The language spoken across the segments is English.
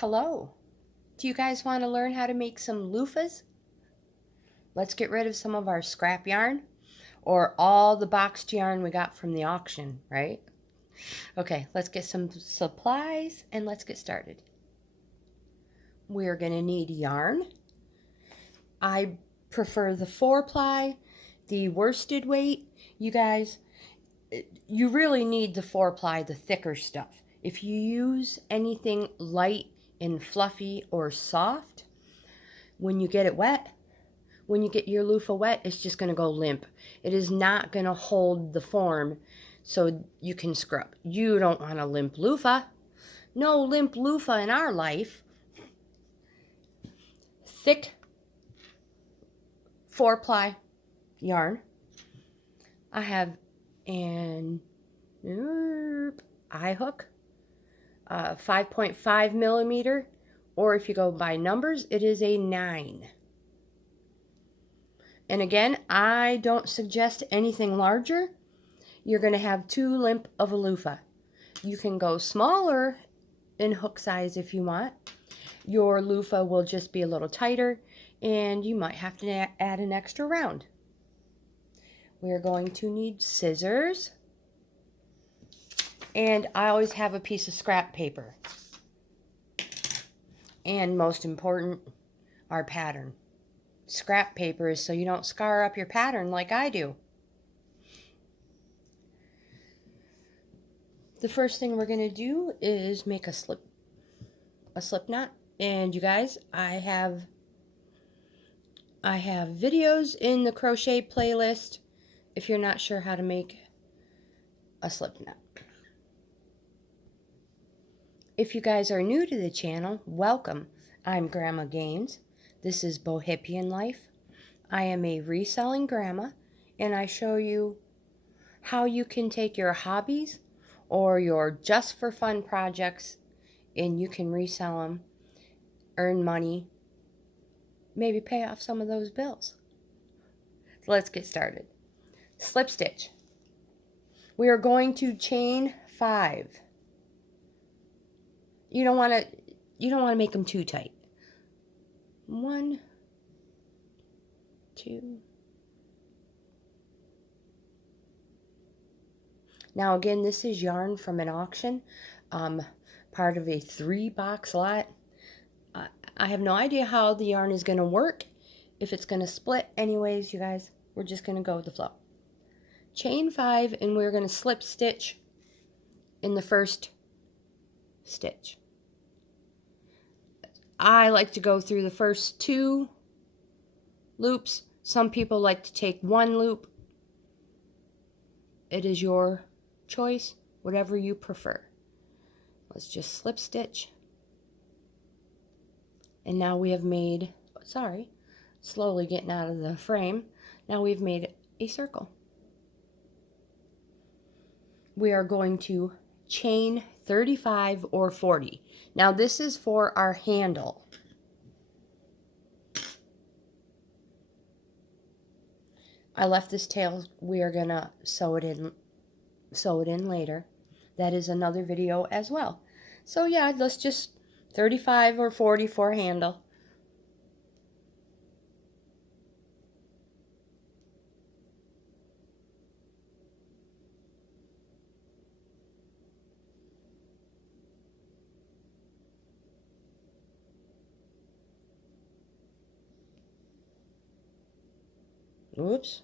Hello. Do you guys want to learn how to make some loofahs? Let's get rid of some of our scrap yarn or all the boxed yarn we got from the auction, right? Okay, let's get some supplies and let's get started. We're going to need yarn. I prefer the 4-ply, the worsted weight. You guys, you really need the 4-ply, the thicker stuff. If you use anything light and fluffy or soft, when you get it wet, when you get your loofah wet, it's just going to go limp. It is not going to hold the form so you can scrub. You don't want a limp loofah. No limp loofah in our life. Thick 4-ply yarn. I have an eye hook, 5.5 millimeter, or if you go by numbers, it is a 9. And again, I don't suggest anything larger. You're going to have too limp of a loofah. You can go smaller in hook size if you want. Your loofah will just be a little tighter, and you might have to add an extra round. We're going to need scissors, and I always have a piece of scrap paper. And most important, our pattern. Scrap paper is so you don't scar up your pattern like I do. The first thing we're going to do is make a slip knot. And you guys, I have videos in the crochet playlist if you're not sure how to make a slip knot. If you guys are new to the channel, welcome. I'm Grandma Gainz. This is Bohippianlife. I am a reselling grandma, and I show you how you can take your hobbies or your just for fun projects and you can resell them, earn money, maybe pay off some of those bills. So let's get started. Slip stitch. We are going to chain 5. You don't want to make them too tight. 1, 2. Now again, this is yarn from an auction, part of a 3-box lot. I have no idea how the yarn is going to work, if it's going to split. Anyways, you guys, we're just going to go with the flow. Chain 5, and we're going to slip stitch in the first stitch. I like to go through the first 2 loops. Some people like to take 1 loop. It is your choice, whatever you prefer. Let's just slip stitch. And now we have made, slowly getting out of the frame. Now we've made a circle. We are going to chain 35 or 40. Now this is for our handle. I left this tail. We are gonna sew it in later. That is another video as well. So yeah, let's just 35 or 40 for a handle. Oops.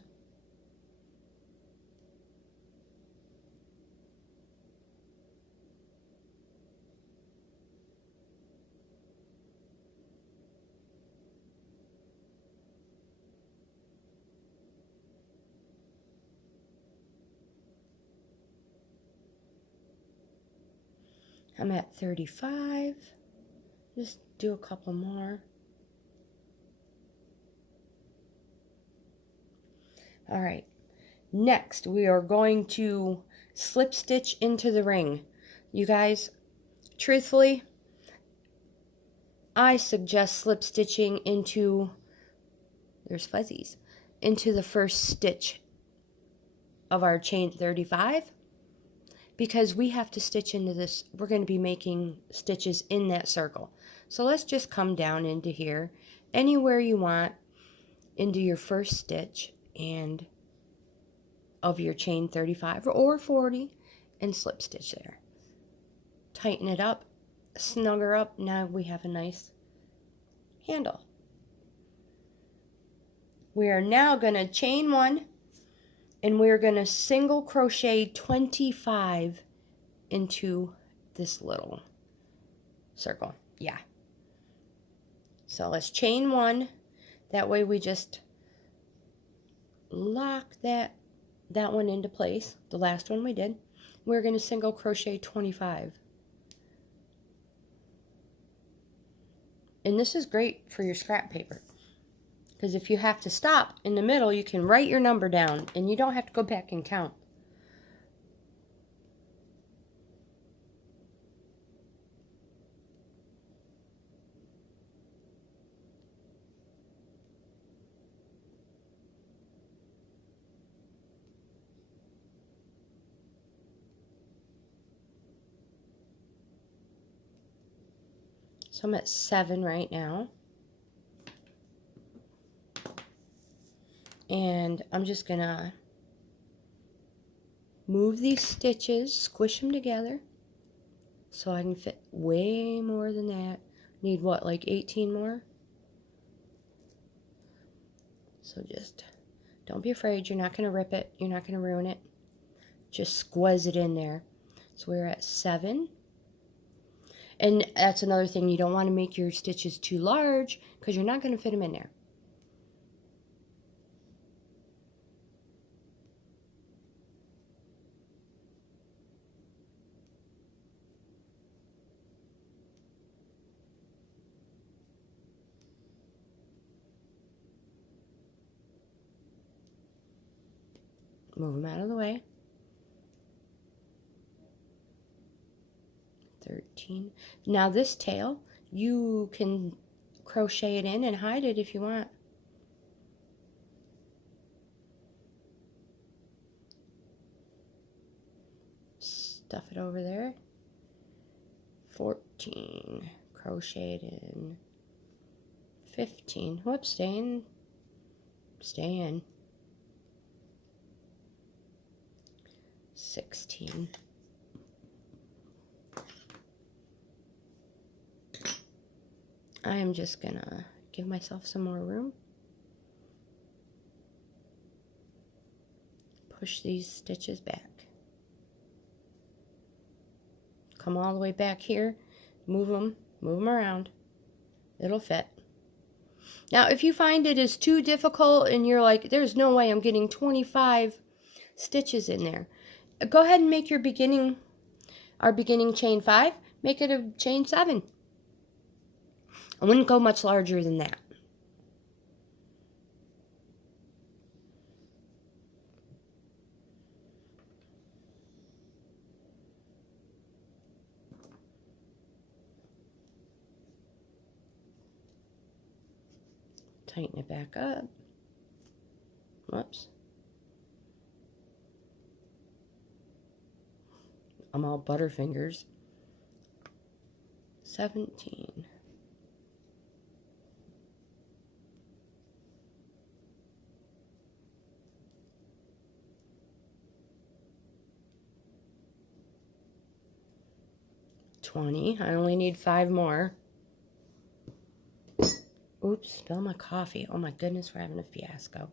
I'm at 35. Just do a couple more. All right. Next, we are going to slip stitch into the ring. You guys, truthfully, I suggest slip stitching into, there's fuzzies, into the first stitch of our chain 35. because we have to stitch into this. We're going to be making stitches in that circle. So let's just come down into here, anywhere you want, into your first stitch and of your chain 35 or 40, and slip stitch there. Tighten it up, snug her up. Now we have a nice handle. We are now going to chain 1, and we're going to single crochet 25 into this little circle. Yeah. So let's chain 1. That way we just lock that one into place. The last one we did. We're going to single crochet 25. And this is great for your scrap paper, because if you have to stop in the middle, you can write your number down and you don't have to go back and count. So I'm at 7 right now. And I'm just gonna move these stitches, squish them together so I can fit way more than that. Need what, like 18 more? So just don't be afraid. You're not gonna rip it. You're not gonna ruin it. Just squeeze it in there. So we're at 7. And that's another thing. You don't want to make your stitches too large because you're not going to fit them in there. Move them out of the way. 13. Now this tail, you can crochet it in and hide it if you want. Stuff it over there. 14. Crochet it in. 15. Whoops, stay in. Stay in. 16. I am just gonna give myself some more room. Push these stitches back. Come all the way back here. Move them around. It'll fit. Now, if you find it is too difficult and you're like, there's no way I'm getting 25 stitches in there, go ahead and make your our beginning chain 5, make it a chain 7. I wouldn't go much larger than that. Tighten it back up. Whoops. I'm all butterfingers. 17. $20. I only need 5 more. Oops, spill my coffee. Oh my goodness, we're having a fiasco.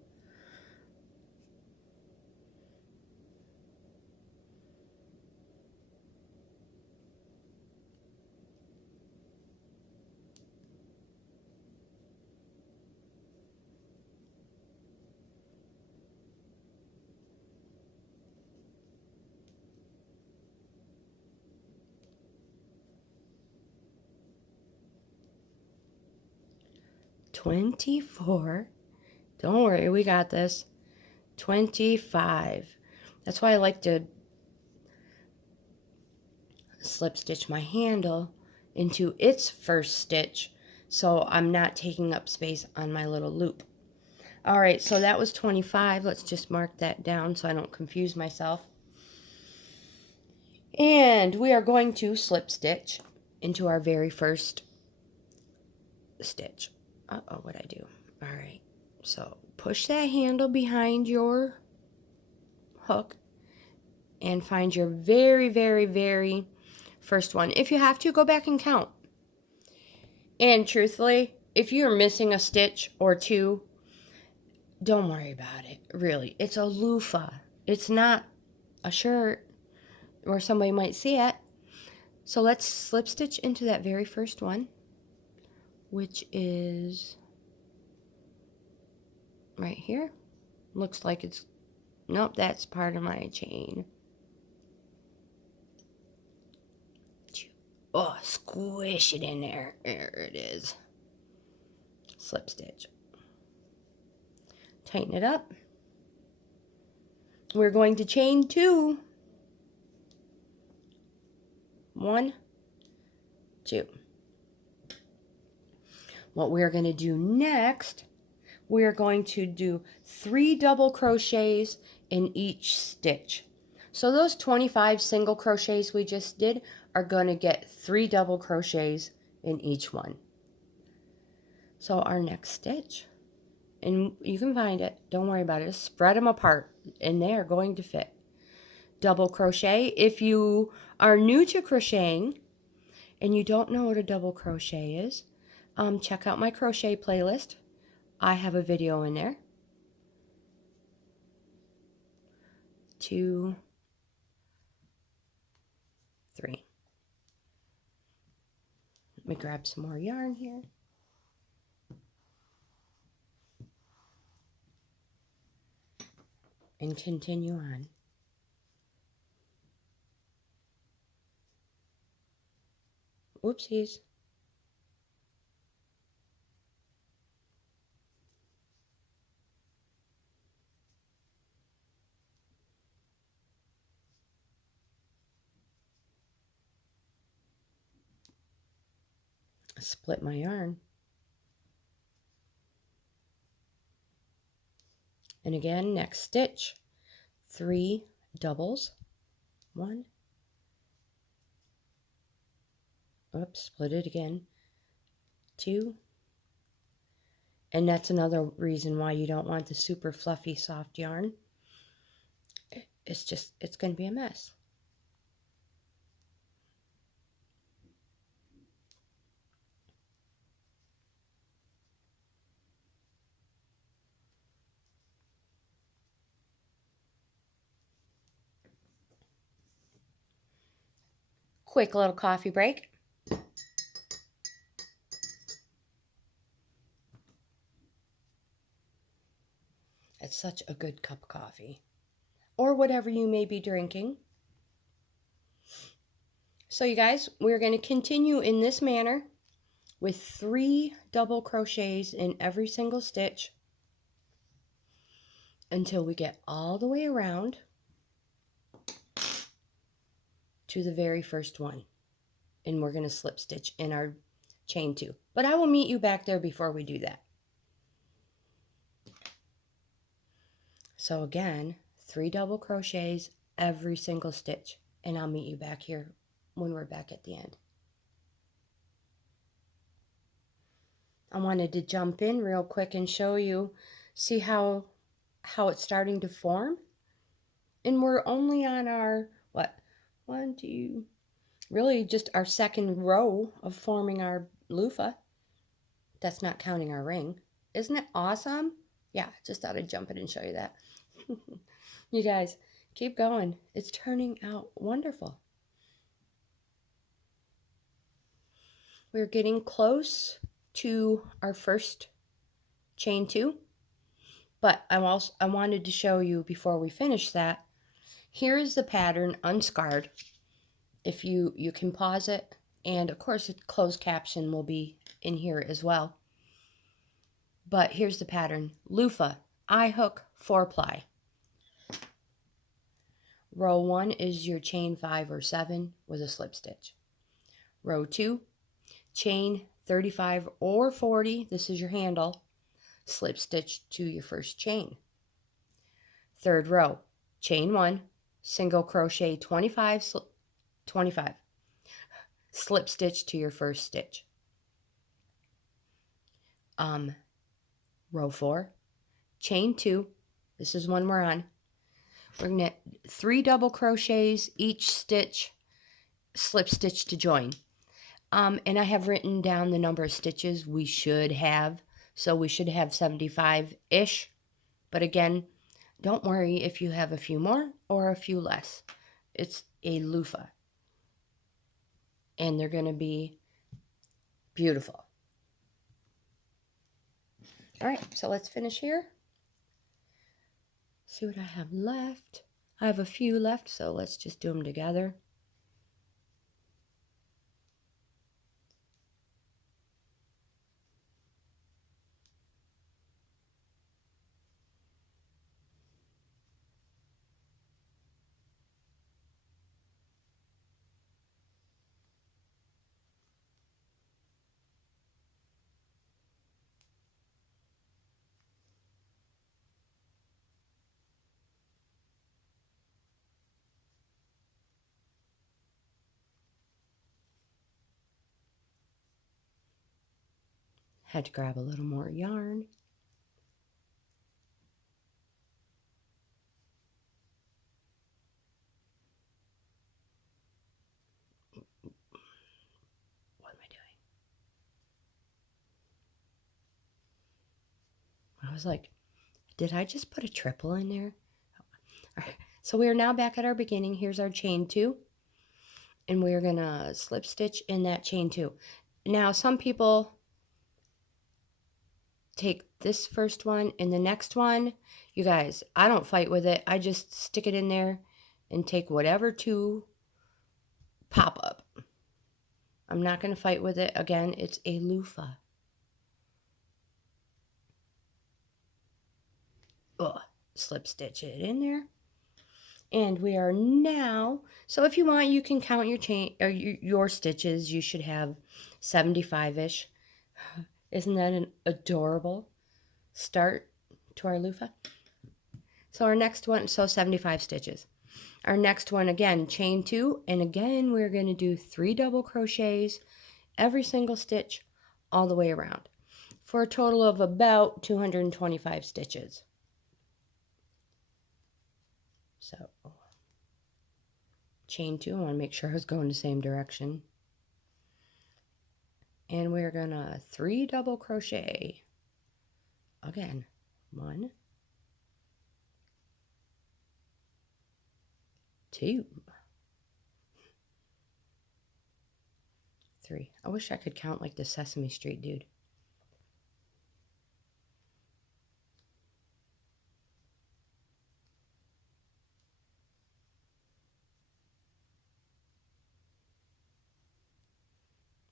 $24. Don't worry, we got this. $25. That's why I like to slip stitch my handle into its first stitch so I'm not taking up space on my little loop. Alright, so that was 25. Let's just mark that down so I don't confuse myself. And we are going to slip stitch into our very first stitch. Uh-oh, what'd I do? All right, so push that handle behind your hook and find your very, very, very first one. If you have to, go back and count. And truthfully, if you're missing a stitch or two, don't worry about it. Really, it's a loofah. It's not a shirt where somebody might see it. So let's slip stitch into that very first one, which is right here. Looks like it's, nope, that's part of my chain. Oh, squish it in there. There it is. Slip stitch. Tighten it up. We're going to chain 2. 1, 2. What we're going to do next, we're going to do 3 double crochets in each stitch. So those 25 single crochets we just did are going to get 3 double crochets in each one. So our next stitch, and you can find it, don't worry about it, just spread them apart and they are going to fit. Double crochet. If you are new to crocheting and you don't know what a double crochet is, check out my crochet playlist. I have a video in there. 2, 3. Let me grab some more yarn here. And continue on. Oopsies. Split my yarn. And again, next stitch, 3 doubles. 1. Oops, split it again. 2. And that's another reason why you don't want the super fluffy soft yarn. It's going to be a mess. Quick little coffee break. It's such a good cup of coffee. Or whatever you may be drinking. So you guys, we're going to continue in this manner with 3 double crochets in every single stitch until we get all the way around to the very first one. And we're going to slip stitch in our chain 2. But I will meet you back there before we do that. So again, 3 double crochets every single stitch. And I'll meet you back here when we're back at the end. I wanted to jump in real quick and show you, see how it's starting to form. And we're only on our, what, 1, 2, really just our second row of forming our loofah. That's not counting our ring. Isn't it awesome? Yeah, just thought I'd jump in and show you that. You guys, keep going. It's turning out wonderful. We're getting close to our first chain 2. But I wanted to show you before we finish that, here is the pattern unscarred. If you can pause it, and of course a closed caption will be in here as well. But here's the pattern. Loofah, I hook, 4-ply. Row 1 is your chain 5 or 7 with a slip stitch. Row 2, chain 35 or 40, this is your handle, slip stitch to your first chain. Third row, chain 1, single crochet 25 25. Slip stitch to your first stitch. Row 4, chain 2. This is one we're on. We're going to 3 double crochets each stitch, slip stitch to join. And I have written down the number of stitches we should have. So we should have 75-ish. But again, don't worry if you have a few more or a few less. It's a loofah. And they're going to be beautiful. All right, so let's finish here. See what I have left. I have a few left, so let's just do them together. Had to grab a little more yarn. What am I doing? I was like, did I just put a triple in there? All right. So we are now back at our beginning. Here's our chain 2. And we're going to slip stitch in that chain 2. Now, some people take this first one and the next one. You guys, I don't fight with it. I just stick it in there and take whatever 2 pop up. I'm not going to fight with it. Again, it's a loofah. Slip stitch it in there. And we are now, so if you want, you can count your chain or your stitches. You should have 75-ish. Isn't that an adorable start to our loofah? So our next one, so 75 stitches. Our next one, again, chain 2, and again, we're going to do 3 double crochets every single stitch all the way around for a total of about 225 stitches. So, chain 2, I want to make sure I was going the same direction. And we're going to 3 double crochet. Again, 1, 2, 3. I wish I could count like the Sesame Street dude.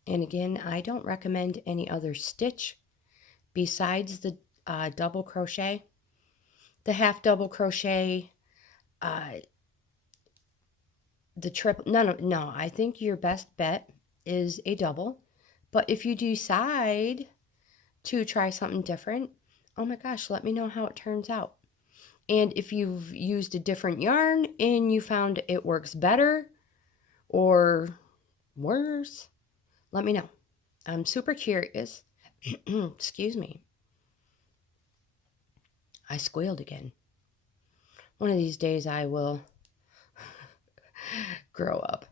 And again, I don't recommend any other stitch besides the double crochet. The half double crochet, the triple, no, I think your best bet is a double. But if you decide to try something different, oh my gosh, let me know how it turns out. And if you've used a different yarn and you found it works better or worse, let me know. I'm super curious. Excuse me. I squealed again. One of these days I will grow up.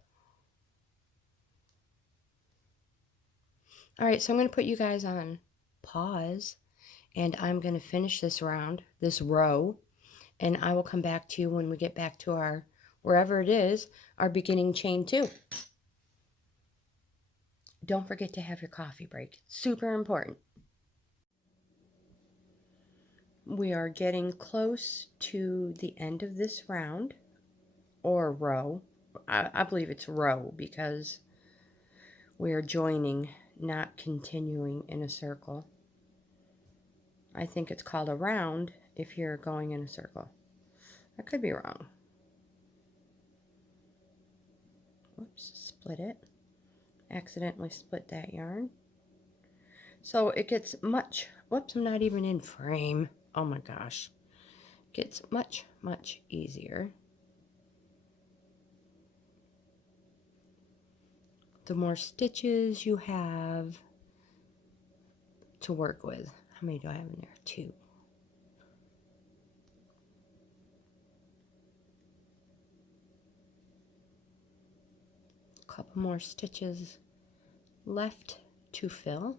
All right, so I'm going to put you guys on pause, and I'm going to finish this round, this row, and I will come back to you when we get back to our, wherever it is, our beginning chain 2. Don't forget to have your coffee break. Super important. We are getting close to the end of this round, or row. I believe it's row because we are joining, not continuing in a circle. I think it's called a round if you're going in a circle. I could be wrong. Whoops, split it. Accidentally split that yarn. So it gets much, whoops, I'm not even in frame. Oh my gosh. Gets much, much easier. the more stitches you have to work with. How many do I have in there? 2. A couple more stitches left to fill.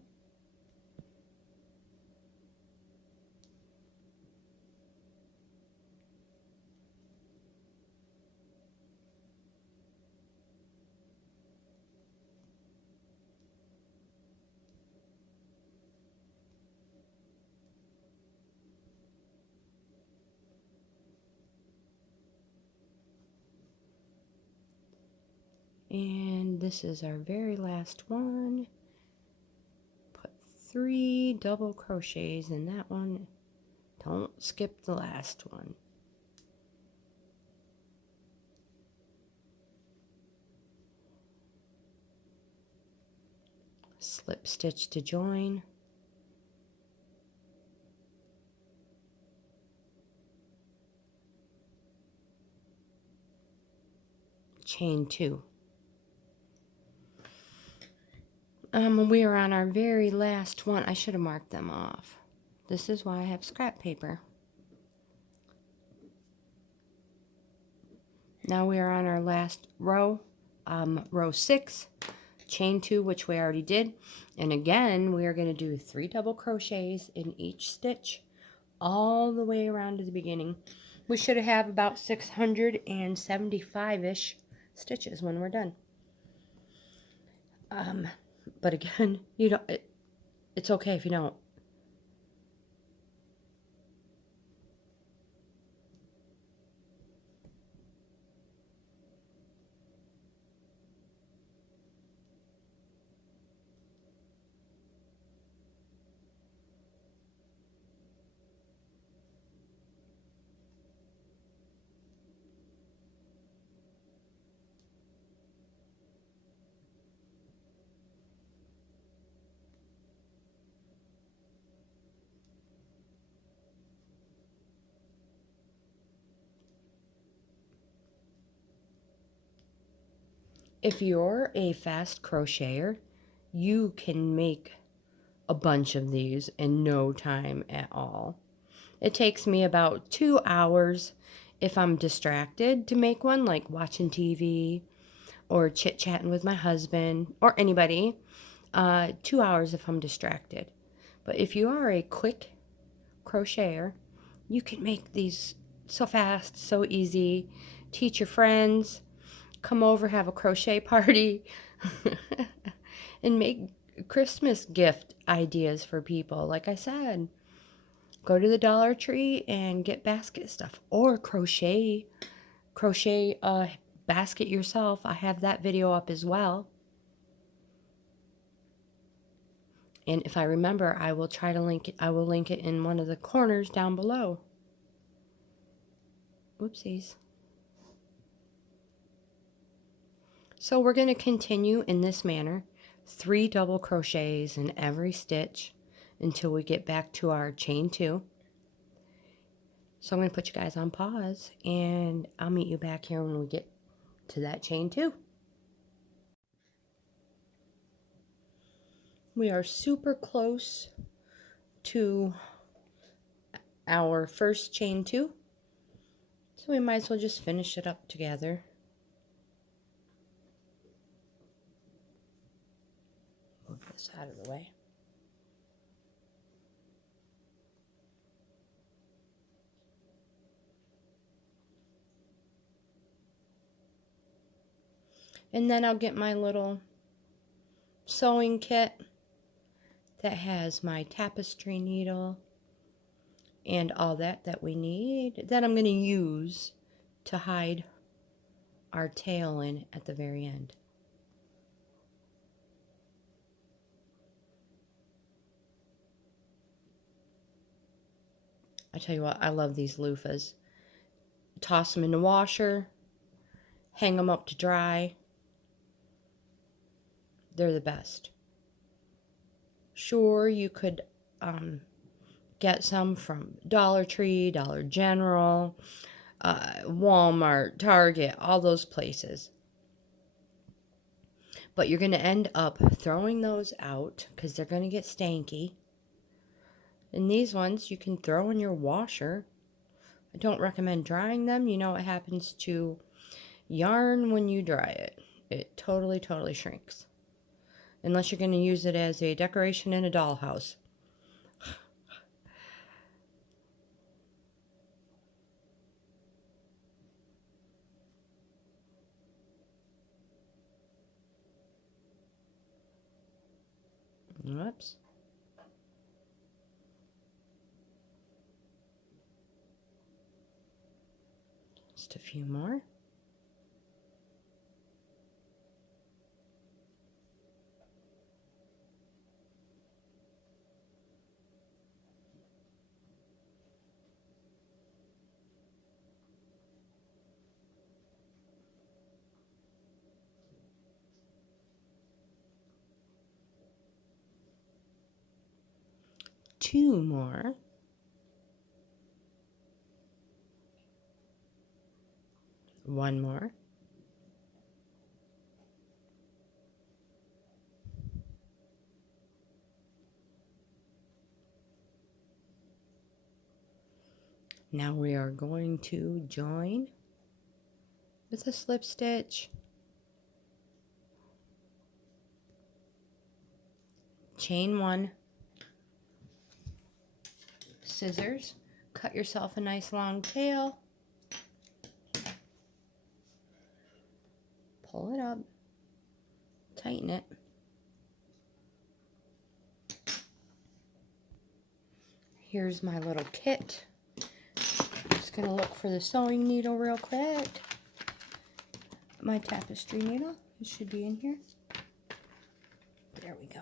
And this is our very last one. Put 3 double crochets in that one. Don't skip the last one. Slip stitch to join. Chain 2. We are on our very last one. I should have marked them off. This is why I have scrap paper. Now we are on our last row, row 6, chain 2, which we already did. And again, we are going to do 3 double crochets in each stitch all the way around to the beginning. We should have about 675-ish stitches when we're done. But again, you don't, it's okay if you don't. If you're a fast crocheter, you can make a bunch of these in no time at all. It takes me about 2 hours if I'm distracted to make one, like watching TV or chit-chatting with my husband or anybody. 2 hours if I'm distracted. But if you are a quick crocheter, you can make these so fast, so easy. Teach your friends. Come over, have a crochet party, and make Christmas gift ideas for people. Like I said, go to the Dollar Tree and get basket stuff, or crochet a basket yourself. I have that video up as well. And if I remember, I will try to link it. I will link it in one of the corners down below. Whoopsies. So we're going to continue in this manner, 3 double crochets in every stitch until we get back to our chain 2. So I'm going to put you guys on pause, and I'll meet you back here when we get to that chain 2. We are super close to our first chain 2, so we might as well just finish it up together. Move this out of the way. And then I'll get my little sewing kit that has my tapestry needle and all that we need, that I'm going to use to hide our tail in at the very end. I tell you what, I love these loofahs. Toss them in the washer, hang them up to dry. They're the best. Sure, you could get some from Dollar Tree, Dollar General, Walmart, Target, all those places. But you're going to end up throwing those out because they're going to get stanky. And these ones you can throw in your washer. I don't recommend drying them. You know what happens to yarn when you dry it. It totally, totally shrinks. Unless you're going to use it as a decoration in a dollhouse. Whoops. Just a few more. Two more. One more. Now we are going to join with a slip stitch. Chain one. Scissors. Cut yourself a nice long tail. Pull it up. Tighten it. Here's my little kit. Just gonna look for the sewing needle real quick. My tapestry needle. It should be in here. There we go.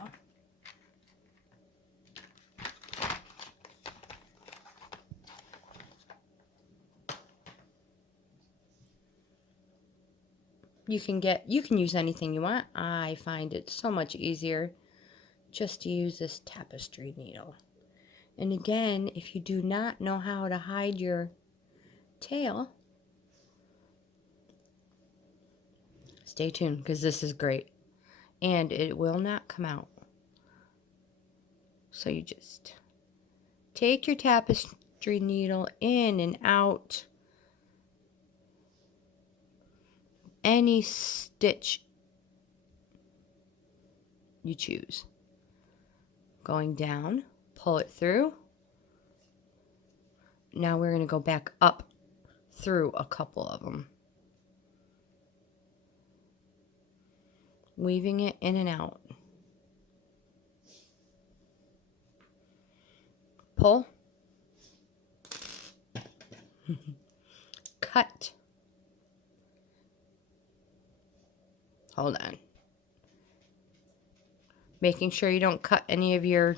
You can use anything you want. I find it so much easier just to use this tapestry needle. And again, if you do not know how to hide your tail, stay tuned because this is great. And it will not come out. So you just take your tapestry needle in and out any stitch you choose. Going down, pull it through. Now we're going to go back up through a couple of them. Weaving it in and out. Pull. Cut. Hold on. Making sure you don't cut any of your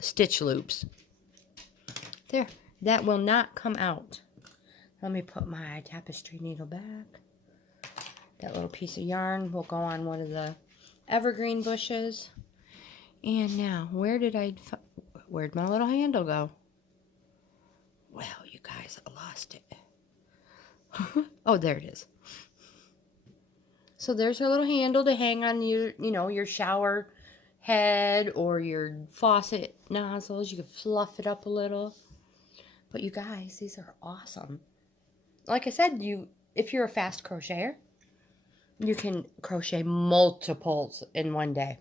stitch loops. There. That will not come out. Let me put my tapestry needle back. That little piece of yarn will go on one of the evergreen bushes. And now, where'd my little handle go? Well, you guys, I lost it. Oh, there it is. So there's our little handle to hang on your, your shower head or your faucet nozzles. You can fluff it up a little. But you guys, these are awesome. Like I said, if you're a fast crocheter, you can crochet multiples in one day.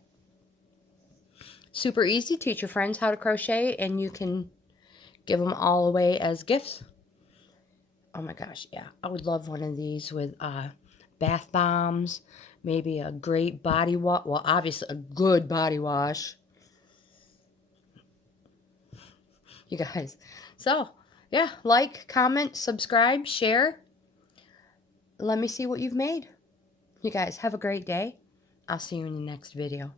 Super easy. Teach your friends how to crochet and you can give them all away as gifts. Oh my gosh, yeah. I would love one of these with bath bombs, maybe a great body wash. Well, obviously a good body wash. You guys. So, yeah, like, comment, subscribe, share. Let me see what you've made. You guys have a great day. I'll see you in the next video.